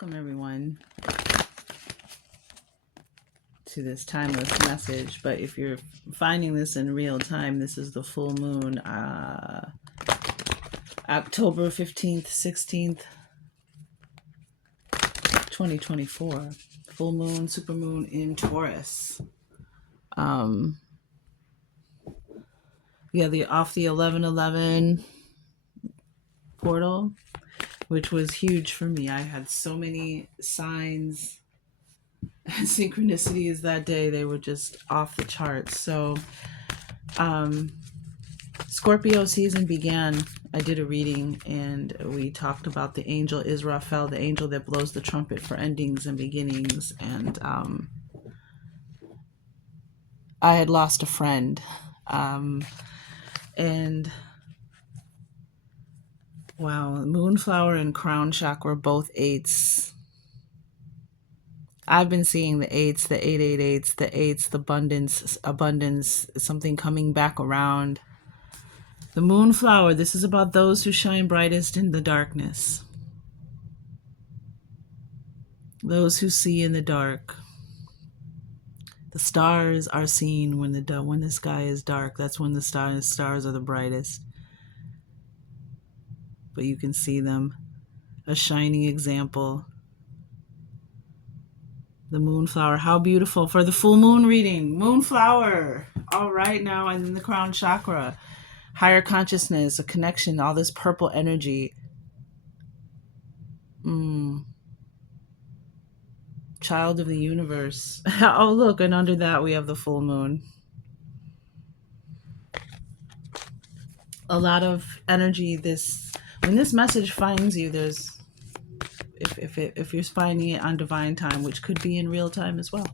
Welcome, everyone, to this timeless message. But if you're finding this in real time, this is the full moon, October 15th, 16th, 2024. Full moon, supermoon in Taurus. Yeah, off the 11/11 portal, which was huge for me. I had so many signs and synchronicities that day. They were just off the charts. So, Scorpio season began. I did a reading and we talked about the angel Israfel, the angel that blows the trumpet for endings and beginnings. And I had lost a friend. And wow, Moonflower and Crown Chakra, both eights. I've been seeing the eights, the 888s, the eights, the abundance, something coming back around. The Moonflower, this is about those who shine brightest in the darkness. Those who see in the dark. The stars are seen when the sky is dark. That's when the stars are the brightest. But you can see them. A shining example. The Moonflower. How beautiful for the full moon reading. Moonflower. All right, now I'm in the crown chakra. Higher consciousness, a connection, all this purple energy. Child of the universe. Oh, look, and under that we have the full moon. A lot of energy. When this message finds you, there's if you're finding it on divine time, which could be in real time as well,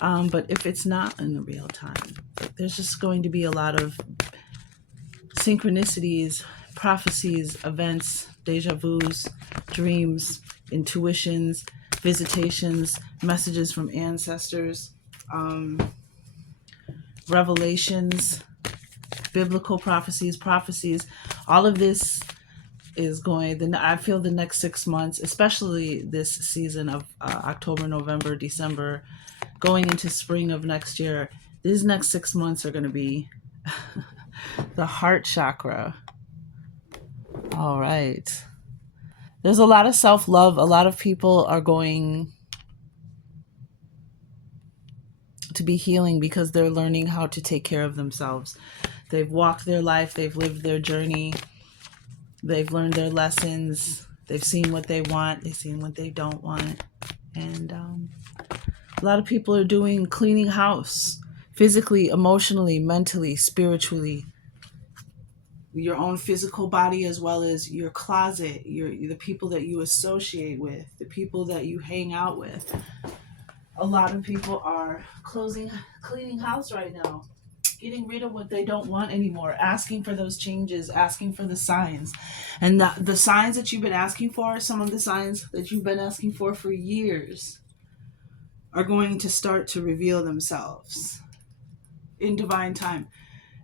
but if it's not in the real time, there's just going to be a lot of synchronicities, prophecies, events, deja vus, dreams, intuitions, visitations, messages from ancestors, revelations, biblical prophecies. All of this is going. I feel the next 6 months, especially this season of October, November, December, going into spring of next year. These next 6 months are going to be the heart chakra. All right. There's a lot of self-love. A lot of people are going to be healing because they're learning how to take care of themselves. They've walked their life. They've lived their journey. They've learned their lessons. They've seen what they want. They've seen what they don't want. And a lot of people are doing cleaning house, physically, emotionally, mentally, spiritually. Your own physical body as well as your closet, the people that you associate with, the people that you hang out with. A lot of people are cleaning house right now, getting rid of what they don't want anymore, asking for those changes, asking for the signs. And the signs that you've been asking for, some of the signs that you've been asking for years, are going to start to reveal themselves in divine time.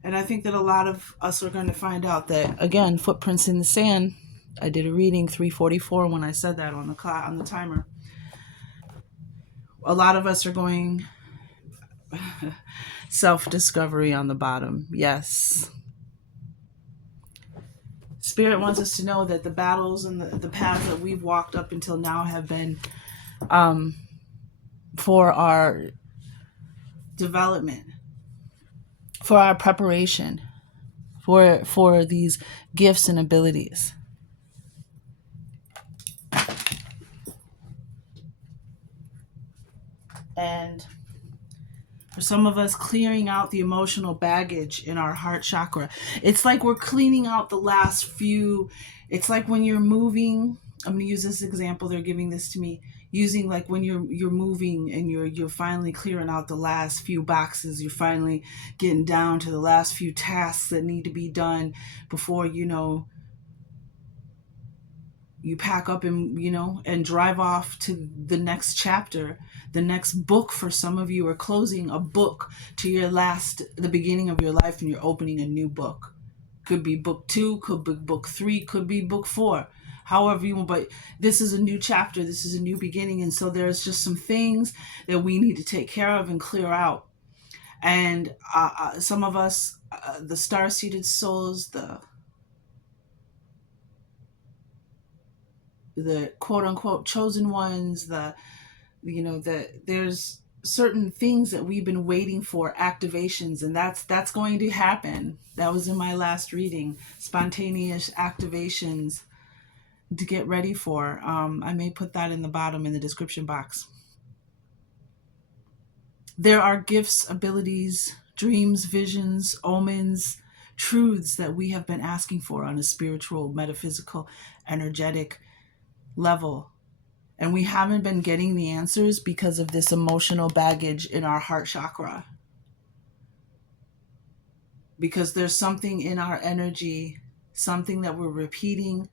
And I think that a lot of us are going to find out that, again, footprints in the sand. I did a reading 344 when I said that on the timer. A lot of us are going self-discovery on the bottom. Yes. Spirit wants us to know that the battles and the paths that we've walked up until now have been for our development, for our preparation, for these gifts and abilities. And for some of us, clearing out the emotional baggage in our heart chakra. It's like we're cleaning out the last few. It's like when you're moving. I'm going to use this example. They're giving this to me. Using like when you're moving and you're finally clearing out the last few boxes. You're finally getting down to the last few tasks that need to be done before you pack up and drive off to the next chapter, the next book. For some of you are closing a book to the beginning of your life, and you're opening a new book. Could be book 2, could be book 3, could be book 4. however you want, but this is a new chapter, this is a new beginning. And so there's just some things that we need to take care of and clear out. And some of us, the star-seated souls, the quote unquote chosen ones, there's certain things that we've been waiting for, activations, and that's going to happen. That was in my last reading, spontaneous activations to get ready for. I may put that in the bottom in the description box. There are gifts, abilities, dreams, visions, omens, truths that we have been asking for on a spiritual, metaphysical, energetic level. And we haven't been getting the answers because of this emotional baggage in our heart chakra. Because there's something in our energy, something that we're repeating.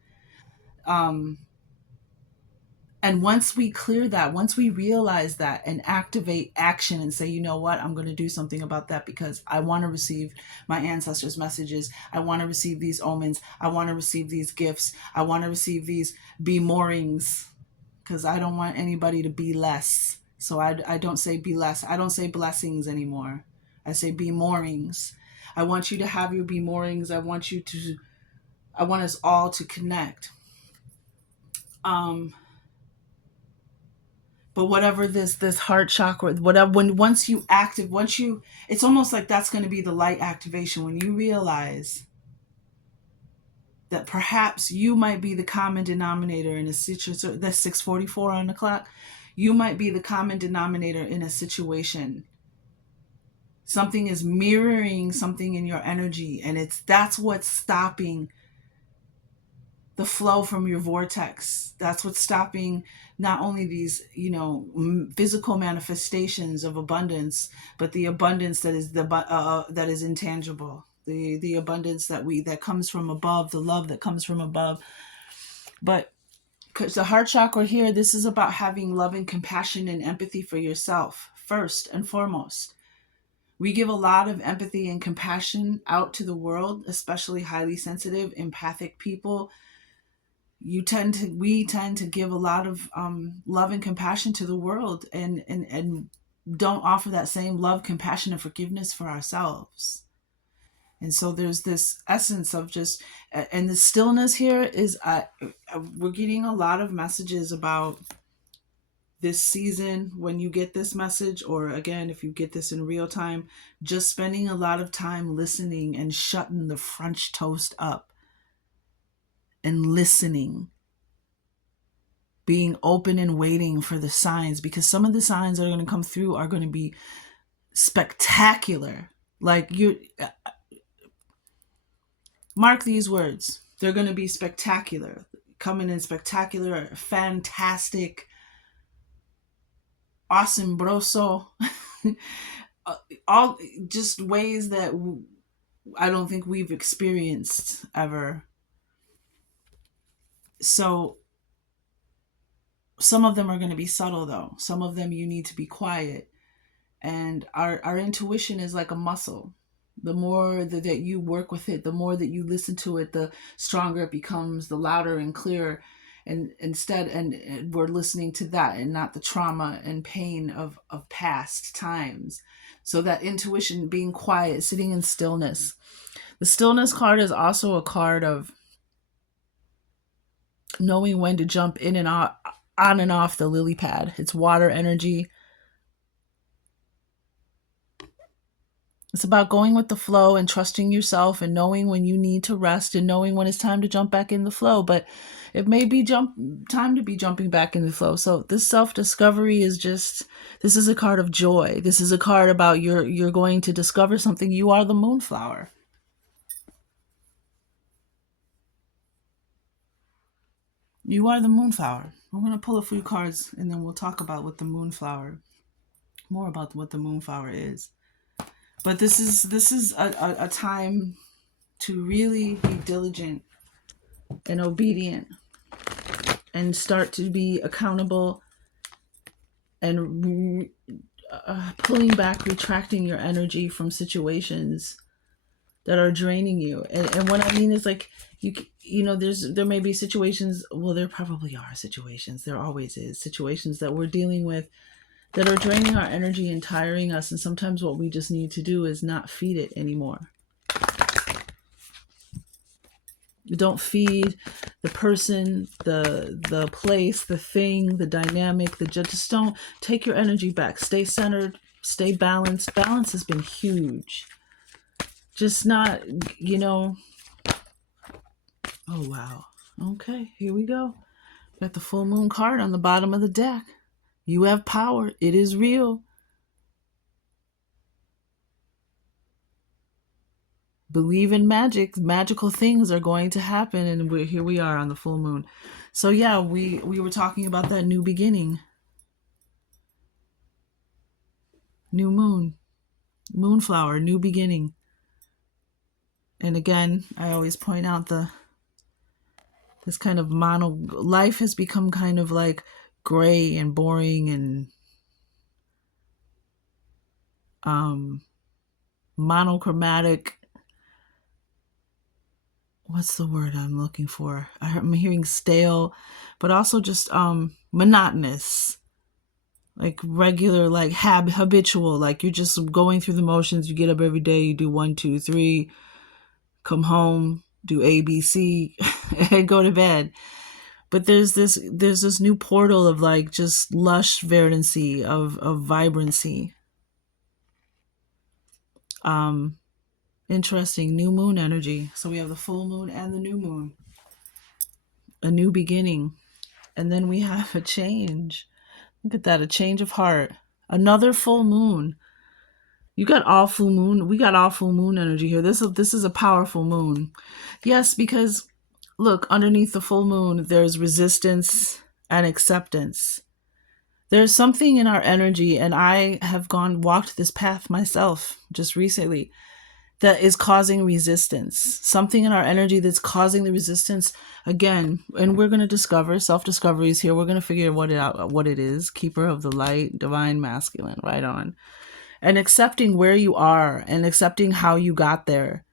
And once we clear that, once we realize that and activate action and say, you know what, I'm going to do something about that because I want to receive my ancestors' messages. I want to receive these omens. I want to receive these gifts. I want to receive these be morings, because I don't want anybody to be less. So I don't say be less. I don't say blessings anymore. I say be morings. I want you to have your be morings. I want us all to connect. But whatever this heart chakra, whatever, it's almost like that's going to be the light activation when you realize that perhaps you might be the common denominator in a situation. That's 6:44 on the clock. You might be the common denominator in a situation. Something is mirroring something in your energy, and that's what's stopping the flow from your vortex. That's what's stopping not only these, physical manifestations of abundance, but the abundance that is that is intangible. The abundance that comes from above, the love that comes from above. But because the heart chakra here, this is about having love and compassion and empathy for yourself first and foremost. We give a lot of empathy and compassion out to the world, especially highly sensitive, empathic people. We tend to give a lot of love and compassion to the world, and don't offer that same love, compassion, and forgiveness for ourselves. And so there's this essence of just, and the stillness here is, we're getting a lot of messages about this season. When you get this message, or again, if you get this in real time, just spending a lot of time listening and shutting the French toast up and listening, being open and waiting for the signs, because some of the signs that are going to come through are going to be spectacular. Like, you mark these words, they're going to be spectacular, coming in spectacular, fantastic, asombroso, all just ways that I don't think we've experienced ever. So some of them are going to be subtle, though. Some of them you need to be quiet. And our intuition is like a muscle. The more that you work with it, the more that you listen to it, the stronger it becomes, the louder and clearer. And we're listening to that and not the trauma and pain of past times. So that intuition, being quiet, sitting in stillness. The stillness card is also a card of knowing when to jump in and out, on and off the lily pad. It's water energy. It's about going with the flow and trusting yourself and knowing when you need to rest and knowing when it's time to jump back in the flow. But it may be time to be jumping back in the flow. So this self-discovery is this is a card of joy. This is a card about you're going to discover something. You are the moonflower. You are the moonflower. I'm going to pull a few cards and then we'll talk about what the moonflower, more about what the moonflower is. But this is a time to really be diligent and obedient and start to be accountable and pulling back, retracting your energy from situations that are draining you. And what I mean is, like, there may be situations, well, there probably are situations, there always is situations that we're dealing with that are draining our energy and tiring us, and sometimes what we just need to do is not feed it anymore. Don't feed the person, the place, the thing, the dynamic, just don't. Take your energy back. Stay centered, stay balanced. Balance has been huge. Just not, you know, oh wow. Okay, here we go. Got the full moon card on the bottom of the deck. You have power. It is real. Believe in magic. Magical things are going to happen, and here we are on the full moon. So yeah, we were talking about that new beginning. New moon. Moonflower, new beginning. And again, I always point out this kind of life has become kind of like gray and boring and monochromatic. What's the word I'm looking for? I'm hearing stale, but also just monotonous, like regular, like habitual, like you're just going through the motions. You get up every day, you do 1, 2, 3, come home, do ABC, and go to bed. But there's this new portal of like just lush verdancy, of vibrancy. Interesting new moon energy. So we have the full moon and the new moon, a new beginning, and then we have a change. Look at that, a change of heart. Another full moon. You got all full moon. We got all full moon energy here. This is a powerful moon. Yes, because look, underneath the full moon, there's resistance and acceptance. There's something in our energy, and I have walked this path myself just recently, that is causing resistance. Something in our energy that's causing the resistance again. And we're going to discover, self-discovery is here. We're going to figure what it is. Keeper of the light, divine masculine, right on. And accepting where you are and accepting how you got there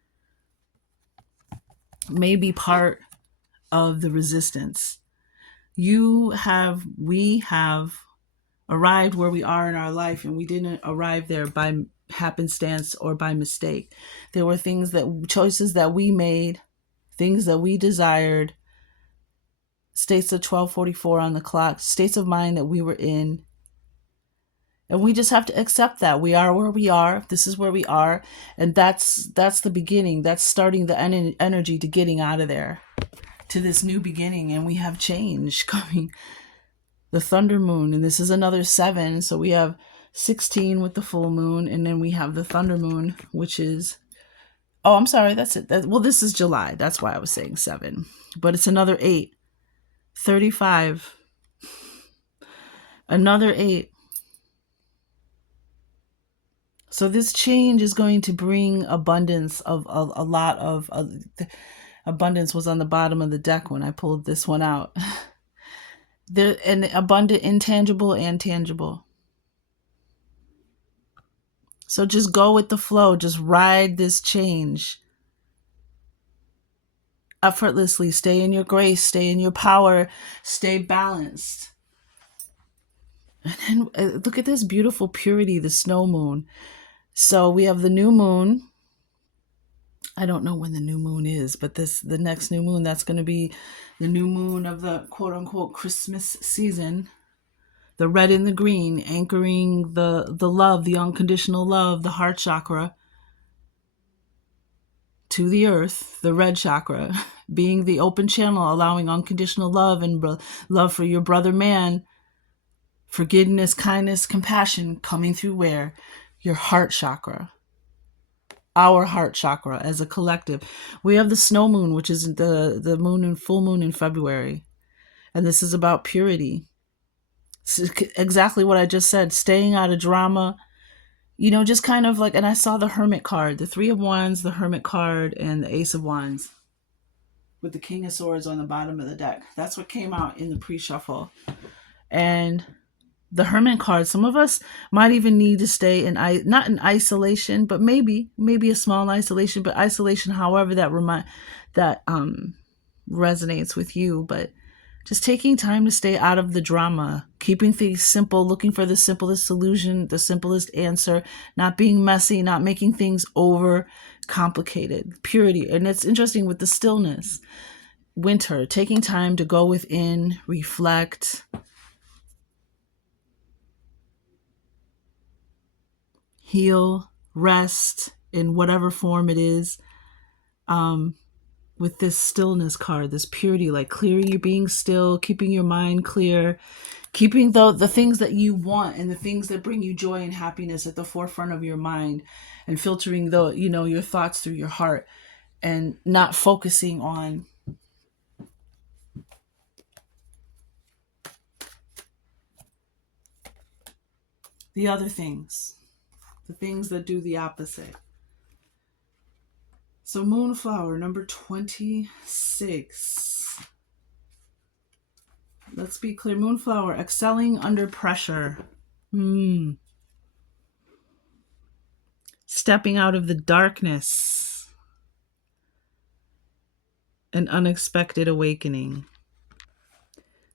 may be part of the resistance. We have arrived where we are in our life, and we didn't arrive there by happenstance or by mistake. There were choices that we made, things that we desired, states of 1244 on the clock, states of mind that we were in. And we just have to accept that we are where we are. This is where we are. And that's the beginning. That's starting the energy to getting out of there to this new beginning. And we have change coming. The thunder moon, and this is another 7. So we have 16 with the full moon, and then we have the thunder moon, which is, oh, I'm sorry, that's it. Well, this is July. That's why I was saying 7. But it's another 8. 35. Another 8. So this change is going to bring abundance of a lot of abundance was on the bottom of the deck when I pulled this one out. There, and abundant, intangible and tangible. So just go with the flow. Just ride this change effortlessly. Stay in your grace. Stay in your power. Stay balanced. And then look at this beautiful purity, the snow moon. So we have the new moon. I don't know when the new moon is, but the next new moon, that's going to be the new moon of the quote unquote Christmas season. The red and the green, anchoring the love, the unconditional love, the heart chakra to the earth, the red chakra, being the open channel, allowing unconditional love and love for your brother man, forgiveness, kindness, compassion coming through where? Your heart chakra. Our heart chakra as a collective. We have the snow moon, which is the moon and full moon in February. And this is about purity. Exactly what I just said, staying out of drama, just kind of like, and I saw the Hermit card, the 3 of Wands, the Hermit card, and the Ace of Wands with the King of Swords on the bottom of the deck. That's what came out in the pre-shuffle. And the Hermit card, some of us might even need to stay not in isolation, but maybe a small isolation, but isolation, however, that resonates with you, but just taking time to stay out of the drama, keeping things simple, looking for the simplest solution, the simplest answer, not being messy, not making things over complicated. Purity. And it's interesting with the stillness. Winter, taking time to go within, reflect, heal, rest in whatever form it is. With this stillness card, this purity, like clearing, you being still, keeping your mind clear, keeping the things that you want and the things that bring you joy and happiness at the forefront of your mind, and filtering your thoughts through your heart, and not focusing on the other things, the things that do the opposite. So Moonflower number 26. Let's be clear. Moonflower, excelling under pressure. Stepping out of the darkness. An unexpected awakening.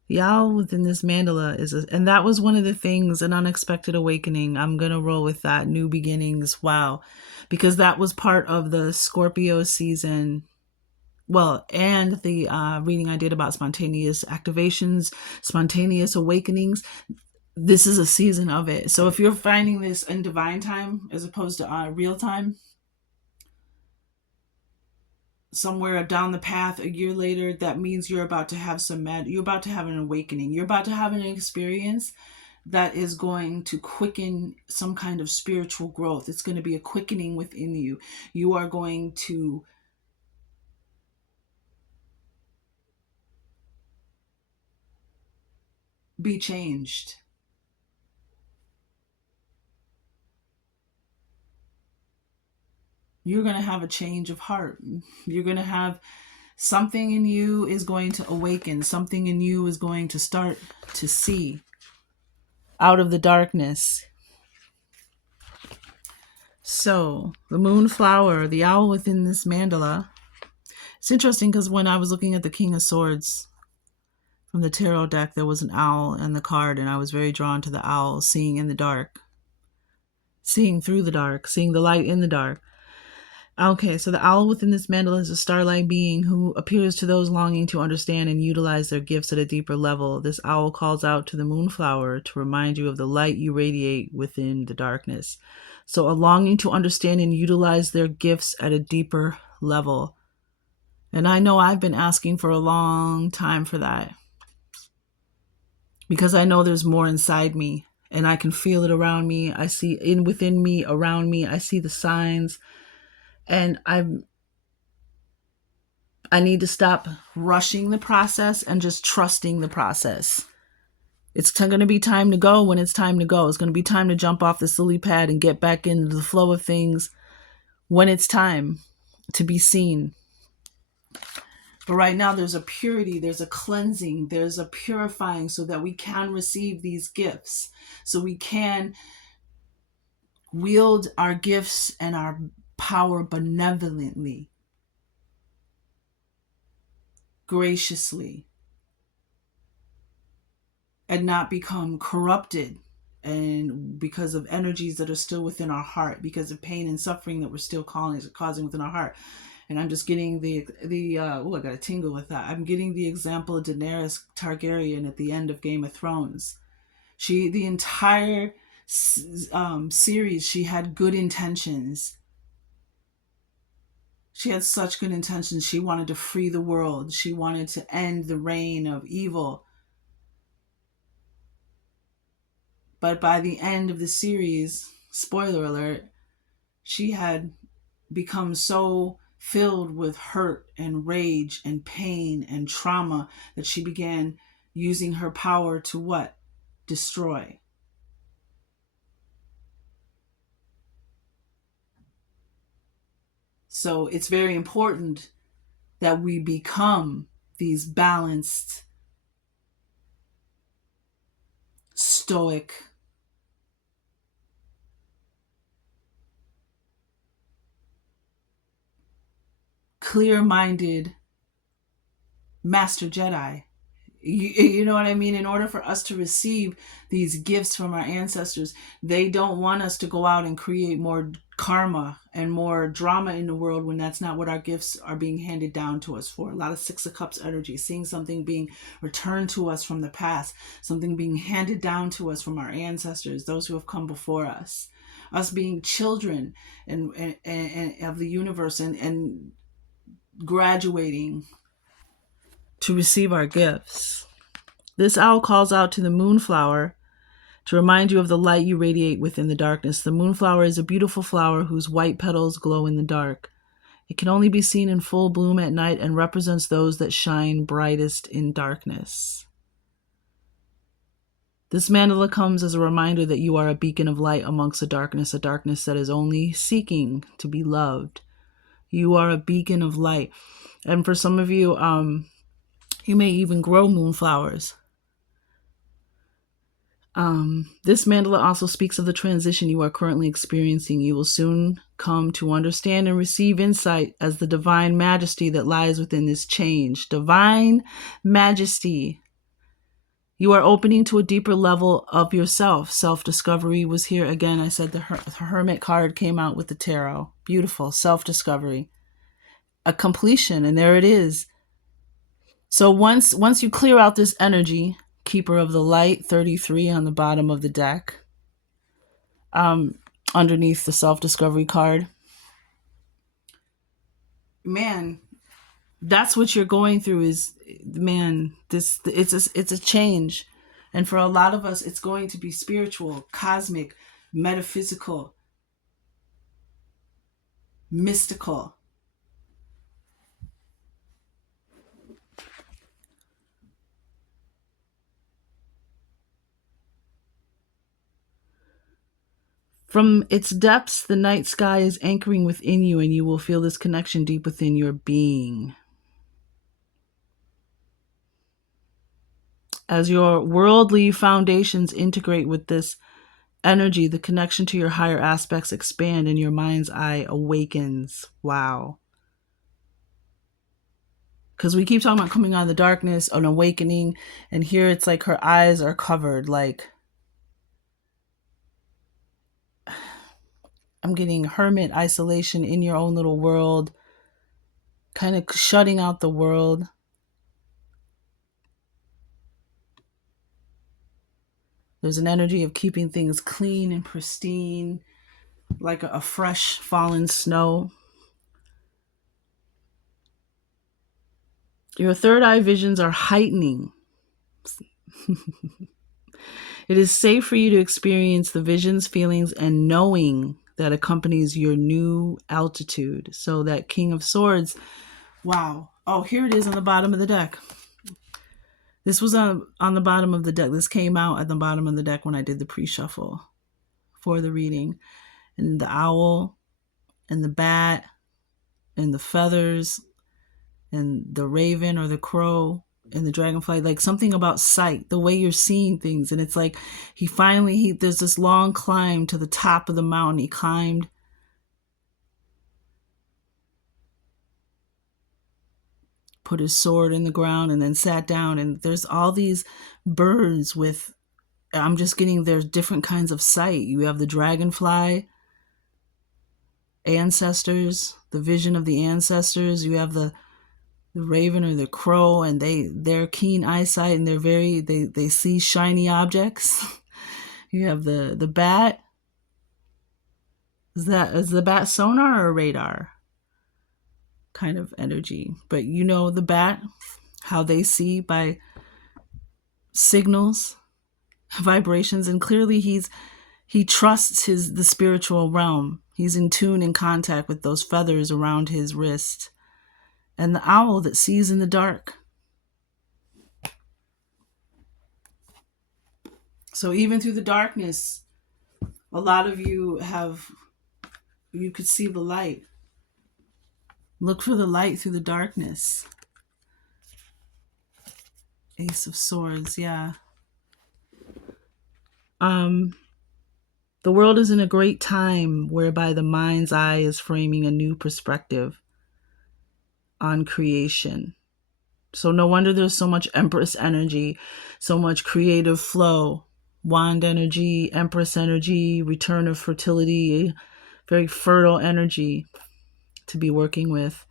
The owl within this mandala and that was one of the things, an unexpected awakening. I'm going to roll with that. New beginnings. Wow. Because that was part of the Scorpio season. Well, and the reading I did about spontaneous activations, spontaneous awakenings. This is a season of it. So if you're finding this in divine time as opposed to real time, somewhere down the path a year later, that means you're about to have you're about to have an awakening. You're about to have an experience that is going to quicken some kind of spiritual growth. It's going to be a quickening within you. You are going to be changed. You're going to have a change of heart. You're going to have something in you is going to awaken. Something in you is going to start to see out of the darkness. So, the Moonflower, the owl within this mandala. It's interesting because when I was looking at the King of Swords from the tarot deck, there was an owl in the card, and I was very drawn to the owl, seeing in the dark, seeing through the dark, seeing the light in the dark. Okay, so the owl within this mandala is a starlight being who appears to those longing to understand and utilize their gifts at a deeper level. This owl calls out to the Moonflower to remind you of the light you radiate within the darkness. So a longing to understand and utilize their gifts at a deeper level. And I know I've been asking for a long time for that, because I know there's more inside me and I can feel it around me. I see within me, around me. I see the signs, and I need to stop rushing the process and just trusting the process. It's going to be time to go when it's time to go. It's going to be time to jump off the lily pad and get back into the flow of things when it's time to be seen. But right now there's a purity, there's a cleansing, there's a purifying so that we can receive these gifts. So we can wield our gifts and our power benevolently, graciously, and not become corrupted, and because of energies that are still within our heart, because of pain and suffering that we're still causing within our heart. And I'm just getting I got a tingle with that. I'm getting the example of Daenerys Targaryen at the end of Game of Thrones. The entire series, she had good intentions. She had such good intentions. She wanted to free the world. She wanted to end the reign of evil. But by the end of the series, spoiler alert, she had become so filled with hurt and rage and pain and trauma that she began using her power to what? Destroy. So it's very important that we become these balanced, stoic, clear-minded Master Jedi. You know what I mean? In order for us to receive these gifts from our ancestors, they don't want us to go out and create more karma and more drama in the world when that's not what our gifts are being handed down to us for. A lot of Six of Cups energy, seeing something being returned to us from the past, something being handed down to us from our ancestors, those who have come before us being children and of the universe and graduating to receive our gifts. This owl calls out to the moonflower to remind you of the light you radiate within the darkness. The moonflower is a beautiful flower whose white petals glow in the dark. It can only be seen in full bloom at night and represents those that shine brightest in darkness. This mandala comes as a reminder that you are a beacon of light amongst a darkness that is only seeking to be loved. You are a beacon of light. And for some of you, you may even grow moonflowers. This mandala also speaks of the transition you are currently experiencing. You will soon come to understand and receive insight as the divine majesty that lies within this change. Divine majesty. You are opening to a deeper level of yourself. Self-discovery was here. Again, I said the Hermit card came out with the tarot. Beautiful. Self-discovery. A completion, and there it is. So once you clear out this energy, Keeper of the Light, 33 on the bottom of the deck, underneath the self-discovery card, man, that's what you're going through is, man, it's a change. And for a lot of us, it's going to be spiritual, cosmic, metaphysical, mystical. From its depths, the night sky is anchoring within you, and you will feel this connection deep within your being. As your worldly foundations integrate with this energy, the connection to your higher aspects expand and your mind's eye awakens. Wow. Because we keep talking about coming out of the darkness, an awakening, and here it's like her eyes are covered. Like, I'm getting hermit isolation in your own little world, kind of shutting out the world. There's an energy of keeping things clean and pristine, like a fresh fallen snow. Your third eye visions are heightening. It is safe for you to experience the visions, feelings, and knowing that accompanies your new altitude. So that King of Swords, wow. Oh, here it is on the bottom of the deck. This was on the bottom of the deck. This came out at the bottom of the deck when I did the pre-shuffle for the reading. And the owl and the bat and the feathers and the raven or the crow and the dragonfly, like something about sight, the way you're seeing things. And it's like there's this long climb to the top of the mountain. He climbed, put his sword in the ground, and then sat down. And there's all these birds with, I'm just getting, there's different kinds of sight. You have the dragonfly, ancestors, the vision of the ancestors. You have the raven or the crow, and their keen eyesight, and they see shiny objects. You have the bat. Is the bat sonar or radar kind of energy? But you know the bat, how they see by signals, vibrations, and clearly he trusts the spiritual realm. He's in tune, in contact with those feathers around his wrist. And the owl that sees in the dark. So even through the darkness, a lot of you could see the light. Look for the light through the darkness. Ace of Swords, yeah. The world is in a great time whereby the mind's eye is framing a new perspective on creation. So no wonder there's so much Empress energy, so much creative flow, Wand energy, Empress energy, return of fertility, very fertile energy to be working with.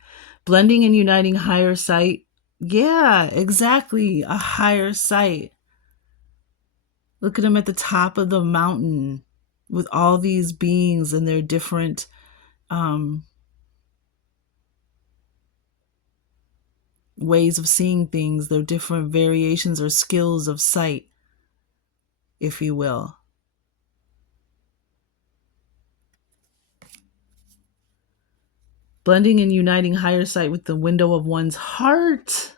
Blending and uniting higher sight. Yeah, exactly. A higher sight. Look at him at the top of the mountain with all these beings and their different um, ways of seeing things, their different variations or skills of sight, if you will. Blending and uniting higher sight with the window of one's heart.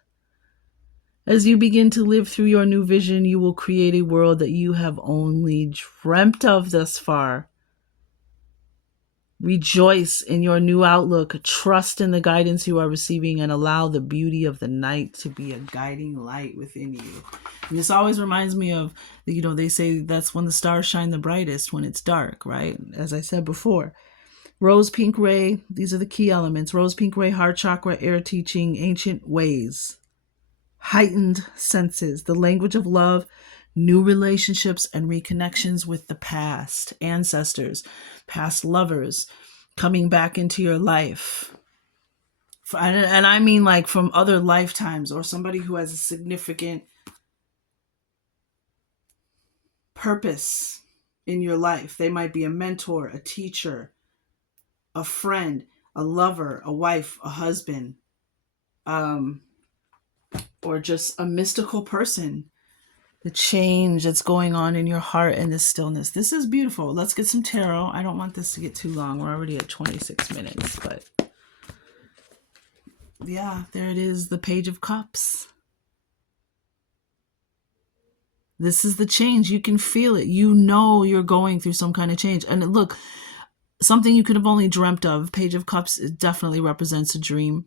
As you begin to live through your new vision, you will create a world that you have only dreamt of thus far. Rejoice in your new outlook. Trust in the guidance you are receiving and allow the beauty of the night to be a guiding light within you. And this always reminds me of, they say that's when the stars shine the brightest, when it's dark, right? As I said before. Rose pink ray, these are the key elements. Rose pink ray, heart chakra, air teaching, ancient ways. Heightened senses, the language of love, new relationships and reconnections with the past, ancestors, past lovers coming back into your life. And I mean like from other lifetimes, or somebody who has a significant purpose in your life. They might be a mentor, a teacher, a friend, a lover, a wife, a husband, or just a mystical person. The change that's going on in your heart and the stillness. This is beautiful. Let's get some tarot. I don't want this to get too long. We're already at 26 minutes, but yeah, there it is. The Page of Cups. This is the change. You can feel it. You know you're going through some kind of change. And look, something you could have only dreamt of. Page of Cups, it definitely represents a dream.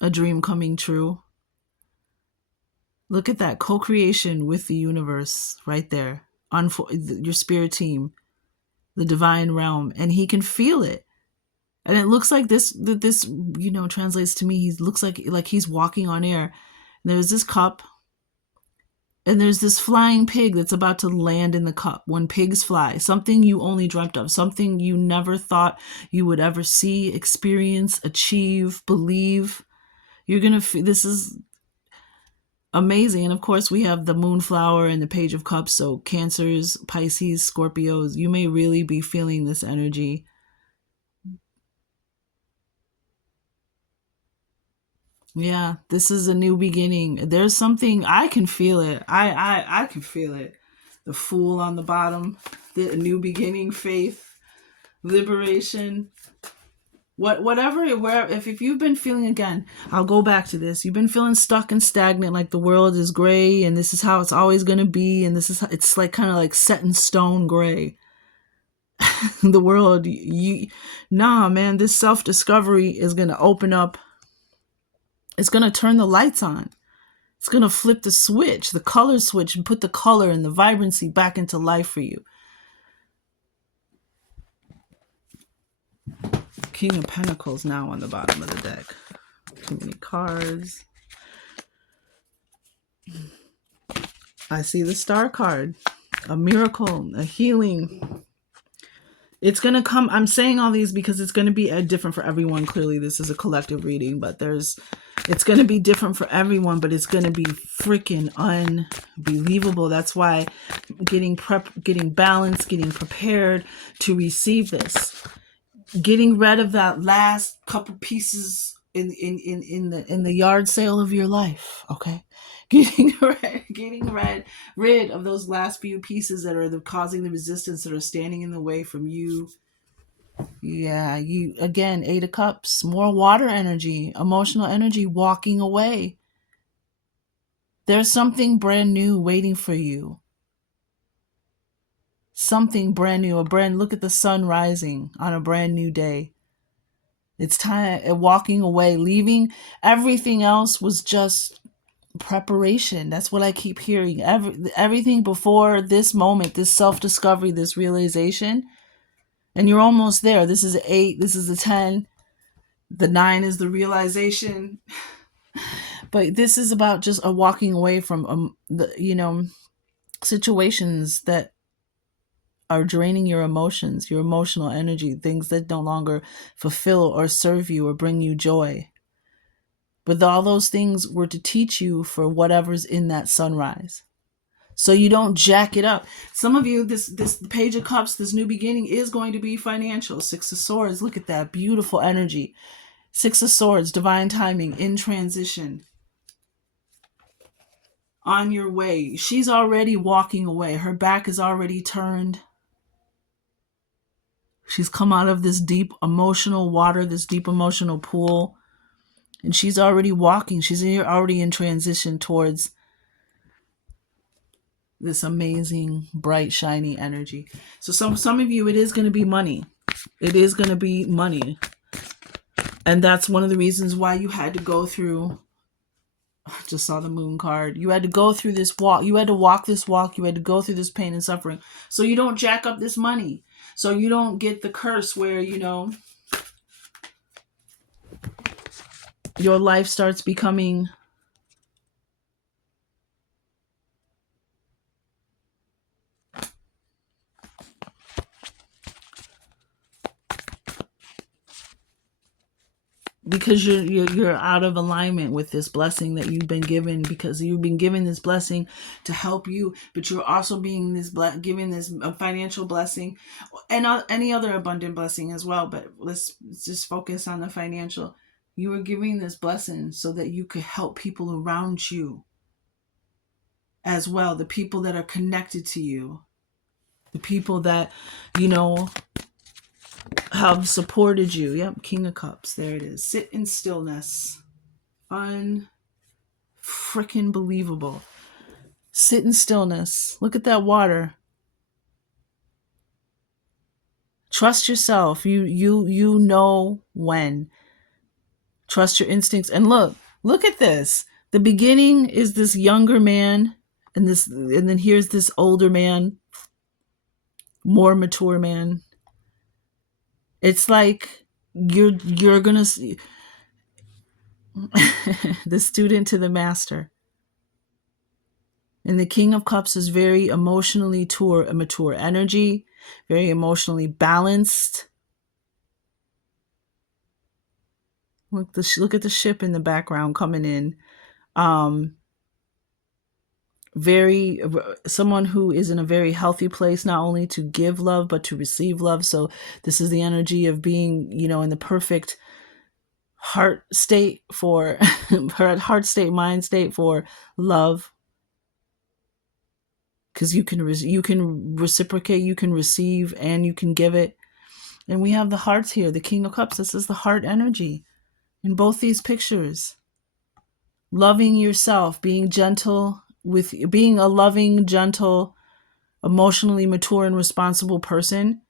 A dream coming true. Look at that co-creation with the universe right there. Your spirit team, the divine realm, and he can feel it. And it looks like this translates to me. He looks like he's walking on air. And there's this cup, and there's this flying pig that's about to land in the cup. When pigs fly, something you only dreamt of, something you never thought you would ever see, experience, achieve, believe. You're gonna. This is amazing. And of course we have the Moonflower and the Page of Cups. So Cancers, Pisces, Scorpios, you may really be feeling this energy. Yeah, this is a new beginning. There's something, I can feel it. I can feel it. The Fool on the bottom, the new beginning, faith, liberation. If you've been feeling, again, I'll go back to this. You've been feeling stuck and stagnant, like the world is gray and this is how it's always going to be. And it's like kind of like set in stone gray. The world, man, this self-discovery is going to open up. It's going to turn the lights on. It's going to flip the switch, the color switch, and put the color and the vibrancy back into life for you. King of Pentacles now on the bottom of the deck. Too many cards. I see the Star card. A miracle, a healing. It's going to come. I'm saying all these because it's going to be different for everyone. Clearly, this is a collective reading, but it's going to be different for everyone, but it's going to be freaking unbelievable. That's why getting balanced, getting prepared to receive this. Getting rid of that last couple pieces in the yard sale of your life, okay? Getting rid of those last few pieces that are causing the resistance, that are standing in the way from you. Yeah, you again, 8 of Cups, more water energy, emotional energy, walking away. There's something brand new waiting for you. Something brand new, look at the sun rising on a brand new day. It's time, walking away, leaving. Everything else was just preparation. That's what I keep hearing. Everything before this moment, this self-discovery, this realization, and you're almost there. This is an 8, this is a 10. The 9 is the realization. But this is about just a walking away from situations that are draining your emotions, your emotional energy, things that no longer fulfill or serve you or bring you joy. But all those things were to teach you for whatever's in that sunrise. So you don't jack it up. Some of you, this Page of Cups, this new beginning is going to be financial. 6 of Swords, look at that beautiful energy. 6 of Swords, divine timing, in transition, on your way. She's already walking away. Her back is already turned. She's come out of this deep emotional water, this deep emotional pool, and she's already walking. She's already in transition towards this amazing, bright, shiny energy. So some of you, it is going to be money. It is going to be money. And that's one of the reasons why you had to go through, I just saw the moon card. You had to go through this walk. You had to walk this walk. You had to go through this pain and suffering. So you don't jack up this money. So you don't get the curse where, your life starts becoming because you're out of alignment with this blessing that you've been given, because you've been given this blessing to help you, but you're also being given this financial blessing and any other abundant blessing as well. But let's just focus on the financial. You were giving this blessing so that you could help people around you as well, the people that are connected to you, the people that have supported you. Yep, King of Cups. There it is. Sit in stillness. Unfreaking believable. Sit in stillness. Look at that water. Trust yourself. You know when. Trust your instincts. And look at this. The beginning is this younger man, and then here's this older man, more mature man. It's like you're gonna see the student to the master. And the King of Cups is very emotionally mature energy, very emotionally balanced. Look at the ship in the background coming in. Very someone who is in a very healthy place, not only to give love but to receive love. So this is the energy of being, in the perfect heart state for heart state, mind state for love, because you can reciprocate, you can receive, and you can give it. And we have the hearts here, the King of Cups. This is the heart energy in both these pictures. Loving yourself, being gentle being a loving, gentle, emotionally mature and responsible person.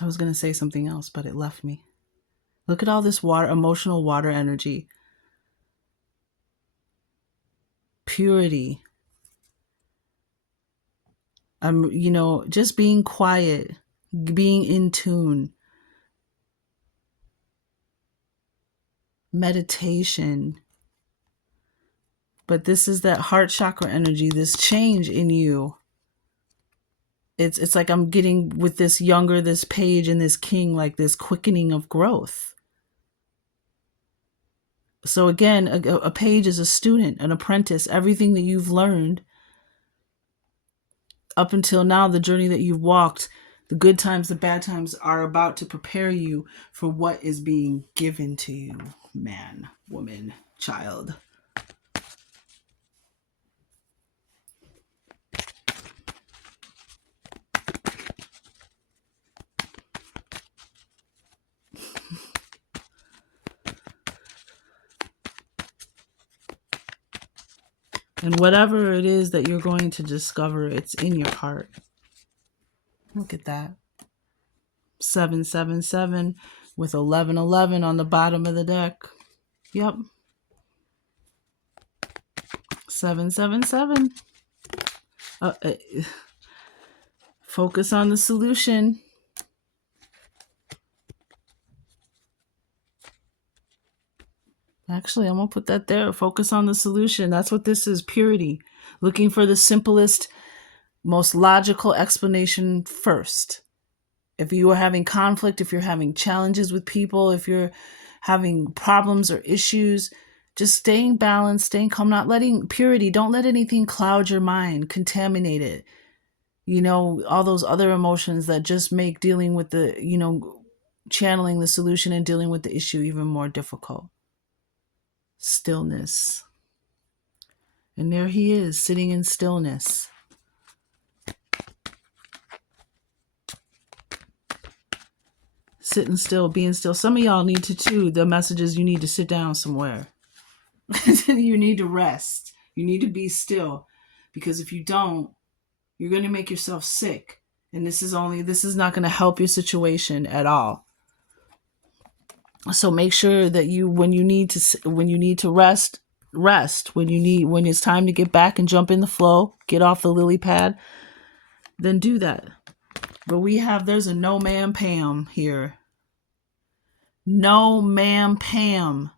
I was going to say something else, but it left me. Look at all this water, emotional water energy. Purity. Just being quiet, being in tune. Meditation. But this is that heart chakra energy, this change in you. It's like I'm getting with this page and this king, like this quickening of growth. So again, a page is a student, an apprentice. Everything that you've learned up until now, the journey that you've walked, the good times, the bad times, are about to prepare you for what is being given to you. Man, woman, child. And whatever it is that you're going to discover, it's in your heart. Look at that. 777 with 1111 on the bottom of the deck. Yep. 777. Uh, uh, Focus on the solution. Actually, I'm going to put that there. Focus on the solution. That's what this is, purity. Looking for the simplest, most logical explanation first. If you are having conflict, if you're having challenges with people, if you're having problems or issues, just staying balanced, staying calm, not letting purity, don't let anything cloud your mind, contaminate it. All those other emotions that just make dealing with channeling the solution and dealing with the issue even more difficult. Stillness. And there he is, sitting in stillness. Sitting still, being still. Some of y'all need to too. The message is you need to sit down somewhere. You need to rest. You need to be still. Because if you don't, you're going to make yourself sick. And this is not going to help your situation at all. So make sure that when you need to rest. When it's time to get back and jump in the flow, get off the lily pad, then do that. But there's a no ma'am Pam here. No ma'am Pam.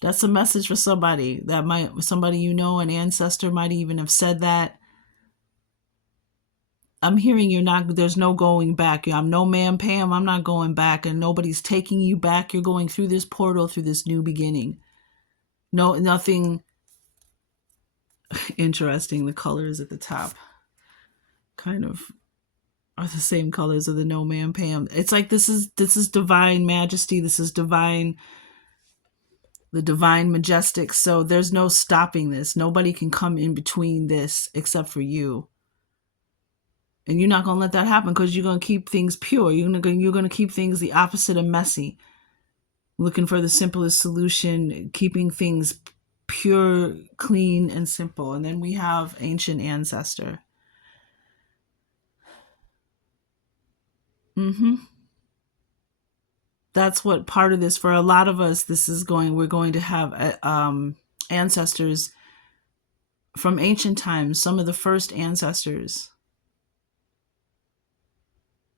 That's a message for somebody somebody an ancestor might even have said that. I'm hearing there's no going back. I'm no ma'am Pam, I'm not going back, and nobody's taking you back. You're going through this portal, through this new beginning. No, nothing interesting. The colors at the top kind of are the same colors of the no ma'am Pam. It's like this is divine majesty. This is divine, the divine majestic. So there's no stopping this. Nobody can come in between this except for you. And you're not going to let that happen because you're going to keep things pure. You're going to keep things the opposite of messy. Looking for the simplest solution, keeping things pure, clean, and simple. And then we have ancient ancestor. That's what part of this, for a lot of us, we're going to have ancestors from ancient times, some of the first ancestors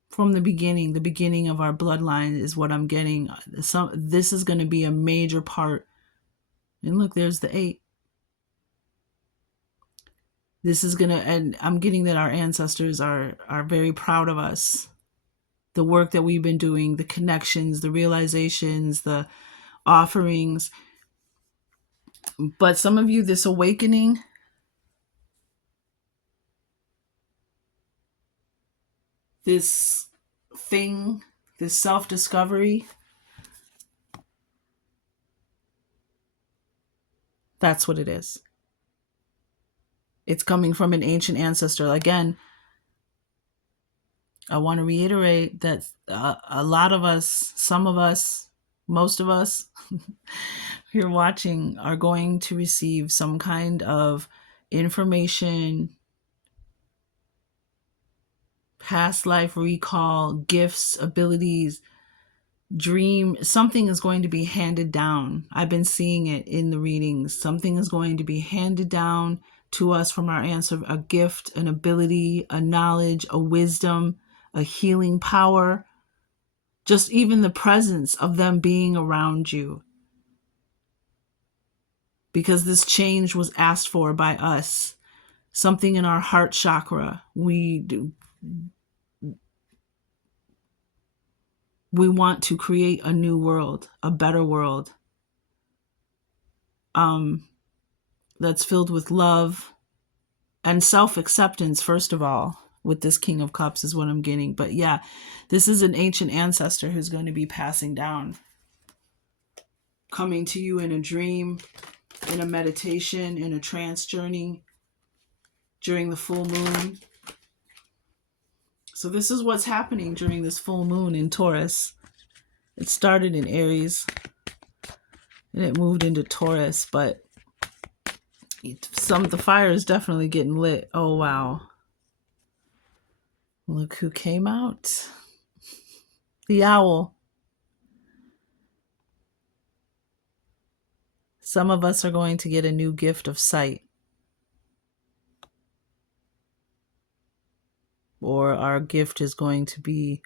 from the beginning of our bloodline is what I'm getting. This is going to be a major part. And look, there's the 8. And I'm getting that our ancestors are very proud of us. The work that we've been doing, the connections, the realizations, the offerings. But some of you, this awakening, this thing, this self-discovery, that's what it is. It's coming from an ancient ancestor. Again, I want to reiterate that a lot of us, some of us, most of us who are watching are going to receive some kind of information, past life recall, gifts, abilities, dream. Something is going to be handed down. I've been seeing it in the readings. Something is going to be handed down to us from our ancestor, a gift, an ability, a knowledge, a wisdom, a healing power, just even the presence of them being around you. Because this change was asked for by us. Something in our heart chakra. We want to create a new world, a better world. That's filled with love and self-acceptance, first of all. With this King of Cups is what I'm getting. But yeah, this is an ancient ancestor who's going to be passing down, coming to you in a dream, in a meditation, in a trance journey during the full moon. So this is what's happening during this full moon in Taurus. It started in Aries and it moved into Taurus, but the fire is definitely getting lit. Oh, wow. Look who came out. The owl. Some of us are going to get a new gift of sight, or our gift is going to be,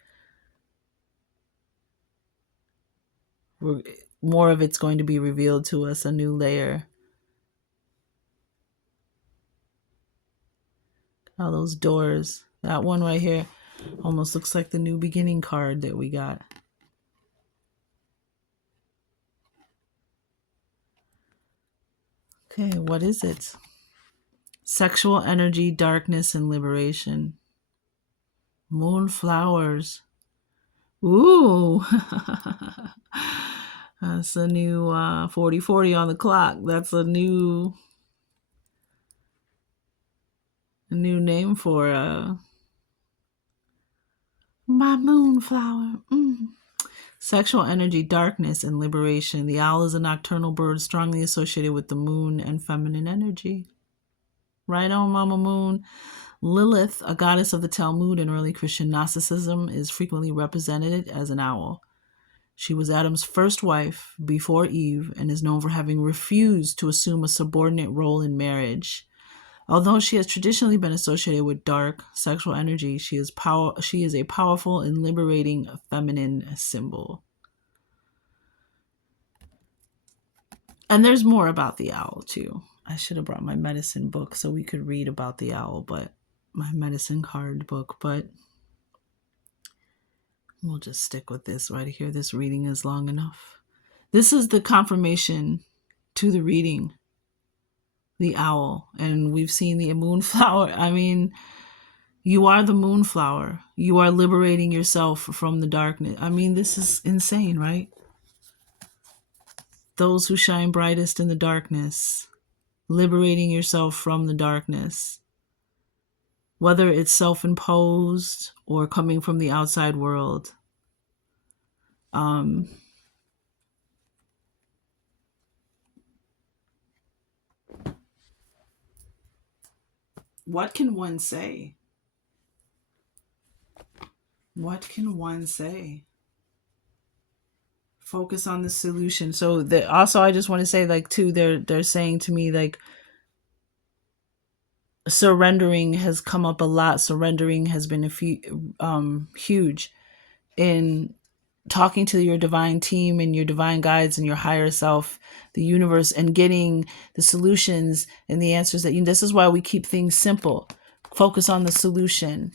more of it's going to be revealed to us, a new layer. All those doors. That one right here almost looks like the new beginning card that we got. Okay, what is it? Sexual energy, darkness, and liberation. Moonflowers. Ooh. That's a new 4040 on the clock. That's a new name for my moonflower. Sexual energy, darkness, and liberation. The owl is a nocturnal bird strongly associated with the moon and feminine energy. Right on, Mama Moon. Lilith, a goddess of the Talmud and early Christian Gnosticism, is frequently represented as an owl. She was Adam's first wife before Eve and is known for having refused to assume a subordinate role in marriage. Although she has traditionally been associated with dark sexual energy, she is a powerful and liberating feminine symbol. And there's more about the owl too. I should have brought my medicine book so we could read about the owl, but my medicine card book, but we'll just stick with this right here. This reading is long enough. This is the confirmation to the reading, the owl. And we've seen the moonflower. I mean, you are the moonflower. You are liberating yourself from the darkness. I mean, this is insane, right? Those who shine brightest in the darkness, liberating yourself from the darkness, whether it's self-imposed or coming from the outside world. What can one say? What can one say? Focus on the solution. So also, I just want to say, like, too, they're saying to me, like, surrendering has come up a lot. Surrendering has been huge in talking to your divine team and your divine guides and your higher self, the universe, and getting the solutions and the answers that this is why we keep things simple. Focus on the solution.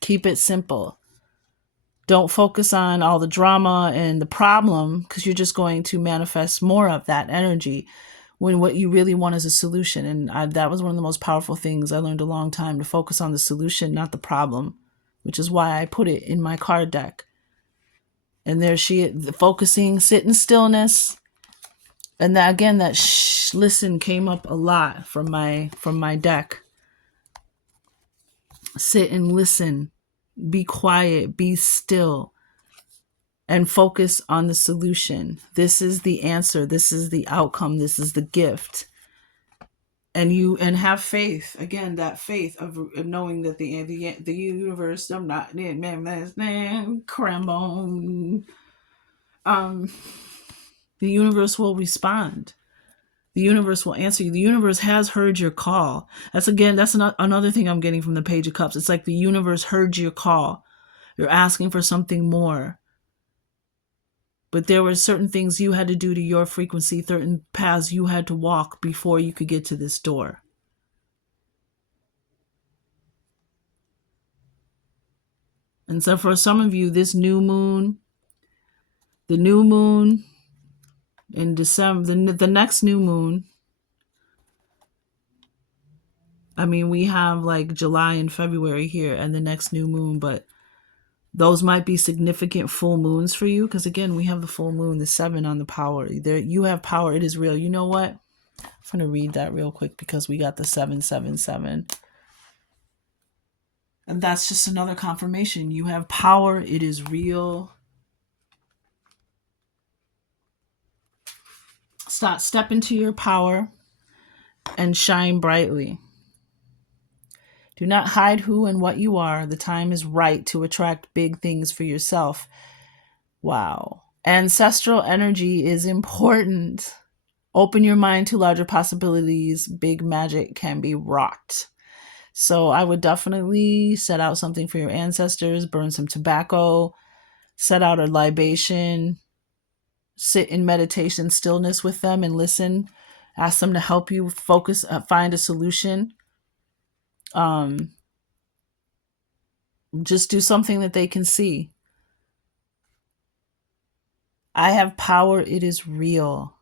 Keep it simple. Don't focus on all the drama and the problem, because you're just going to manifest more of that energy when what you really want is a solution. And that was one of the most powerful things I learned a long time, to focus on the solution, not the problem, which is why I put it in my card deck. And there focusing, sit in stillness. And that, again, that listen came up a lot from my deck. Sit and listen. Be quiet, be still, and focus on the solution. This is the answer. This is the outcome. This is the gift. And have faith. Again, that faith of knowing that the universe, I'm not crambone. The universe will respond. The universe will answer you. The universe has heard your call. That's another thing I'm getting from the Page of Cups. It's like the universe heard your call. You're asking for something more. But there were certain things you had to do to your frequency, certain paths you had to walk before you could get to this door. And so for some of you, this new moon, the new moon in December, the next new moon, I mean, we have like July and February here and the next new moon, but those might be significant full moons for you, because again, we have the full moon, the 7 on the power. There, you have power. It is real. You know what? I'm going to read that real quick because we got the 777. And that's just another confirmation. You have power. It is real. Step into your power and shine brightly. Do not hide who and what you are. The time is right to attract big things for yourself. Wow. Ancestral energy is important. Open your mind to larger possibilities. Big magic can be wrought. So I would definitely set out something for your ancestors, burn some tobacco, set out a libation, sit in meditation stillness with them and listen. Ask them to help you focus, find a solution. Um, just do something that they can see. I have power. It is real.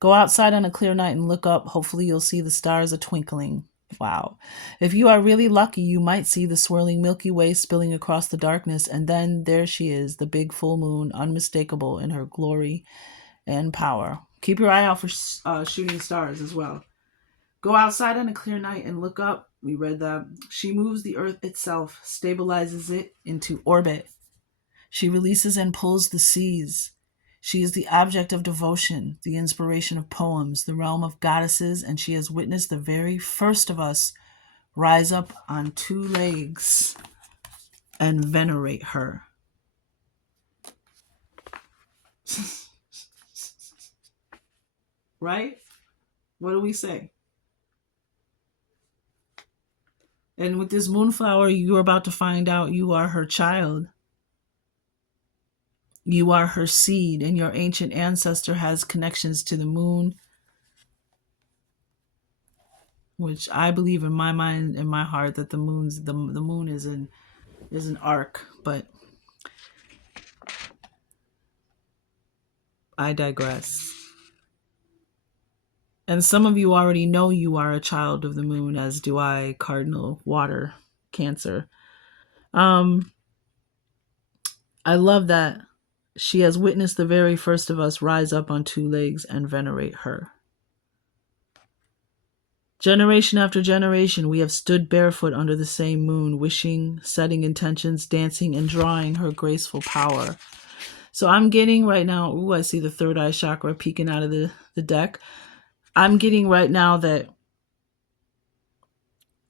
Go outside on a clear night and look up. Hopefully, you'll see the stars a twinkling. Wow. If you are really lucky, you might see the swirling Milky Way spilling across the darkness, and then there she is, the big full moon, unmistakable in her glory and power. Keep your eye out for shooting stars as well. Go outside on a clear night and look up. We read that. She moves the earth itself, stabilizes it into orbit. She releases and pulls the seas. She is the object of devotion, the inspiration of poems, the realm of goddesses, and she has witnessed the very first of us rise up on two legs and venerate her. Right? What do we say? And with this moonflower, you're about to find out you are her child. You are her seed, and your ancient ancestor has connections to the moon, which I believe in my mind, in my heart, that the moon is an arc, but I digress. And some of you already know you are a child of the moon, as do I, cardinal water, Cancer. I love that she has witnessed the very first of us rise up on two legs and venerate her. Generation after generation, we have stood barefoot under the same moon, wishing, setting intentions, dancing, and drawing her graceful power. So I'm getting right now, ooh, I see the third eye chakra peeking out of the deck. I'm getting right now that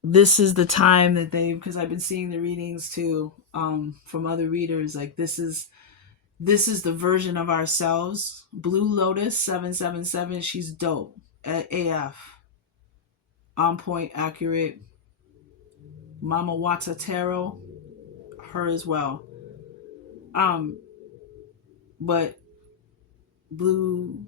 this is the time that because I've been seeing the readings too, from other readers, like this is the version of ourselves. Blue Lotus 777, she's dope at AF. On point, accurate. Mama Watatero, her as well. Um, but Blue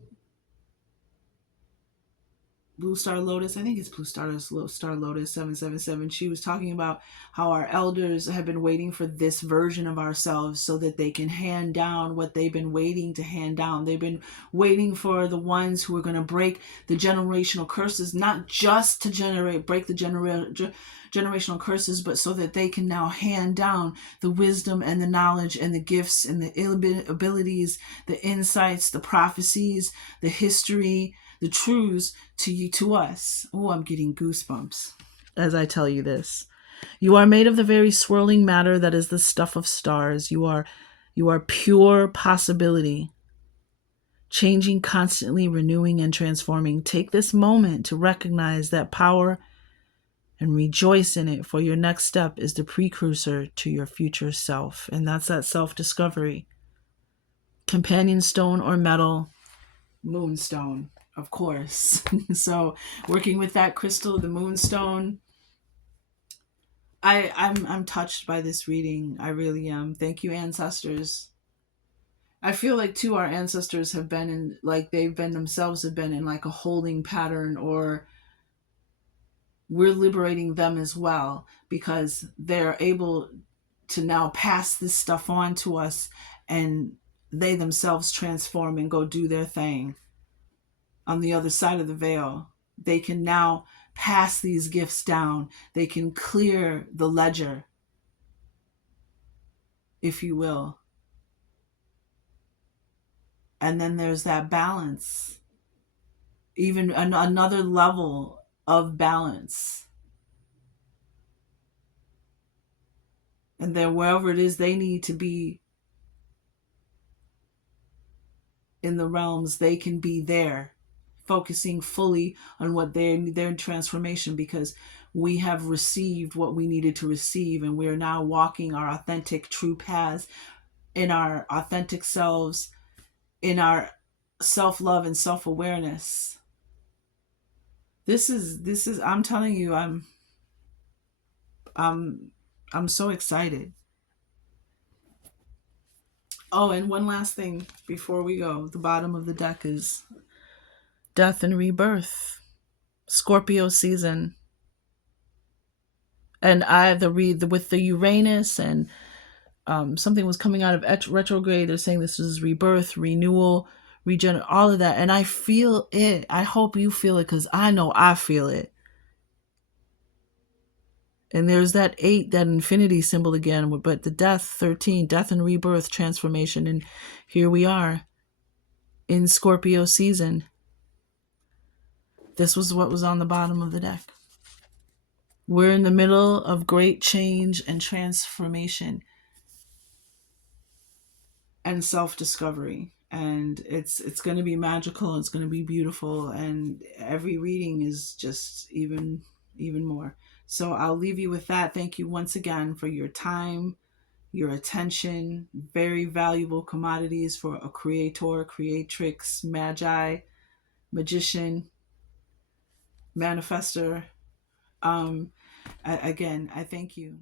Star Lotus, I think it's Star Lotus 777. She was talking about how our elders have been waiting for this version of ourselves so that they can hand down what they've been waiting to hand down. They've been waiting for the ones who are going to break the generational curses, not just to break the generational curses, but so that they can now hand down the wisdom and the knowledge and the gifts and the abilities, the insights, the prophecies, the history, the truths to us. Oh, I'm getting goosebumps as I tell you this. You are made of the very swirling matter that is the stuff of stars. You are pure possibility, changing, constantly renewing and transforming. Take this moment to recognize that power and rejoice in it, for your next step is the precursor to your future self. And that's that self-discovery. Companion stone or metal, moonstone, of course. So working with that crystal, the moonstone, I'm touched by this reading. I really am. Thank you, ancestors. I feel like too our ancestors have been in, like they've been themselves have been in like a holding pattern, or we're liberating them as well, because they're able to now pass this stuff on to us, and they themselves transform and go do their thing on the other side of the veil. They can now pass these gifts down. They can clear the ledger, if you will. And then there's that balance, even another level of balance. And then wherever it is they need to be in the realms, they can be there, focusing fully on what their transformation, because we have received what we needed to receive, and we are now walking our authentic true paths in our authentic selves, in our self-love and self-awareness. This is I'm telling you, I'm I'm so excited. Oh, and one last thing before we go. The bottom of the deck is death and rebirth. Scorpio season. And I the read with the Uranus and something was coming out of retrograde. They're saying this is rebirth, renewal, regen, all of that. And I feel it. I hope you feel it because I know I feel it. And there's that 8, that infinity symbol again, but the death, 13, death and rebirth, transformation. And here we are in Scorpio season. This was what was on the bottom of the deck. We're in the middle of great change and transformation and self-discovery. And it's going to be magical, it's going to be beautiful, and every reading is just even more. So I'll leave you with that. Thank you once again for your time, your attention. Very valuable commodities for a creator, creatrix, magi, magician, manifester. Again, I thank you.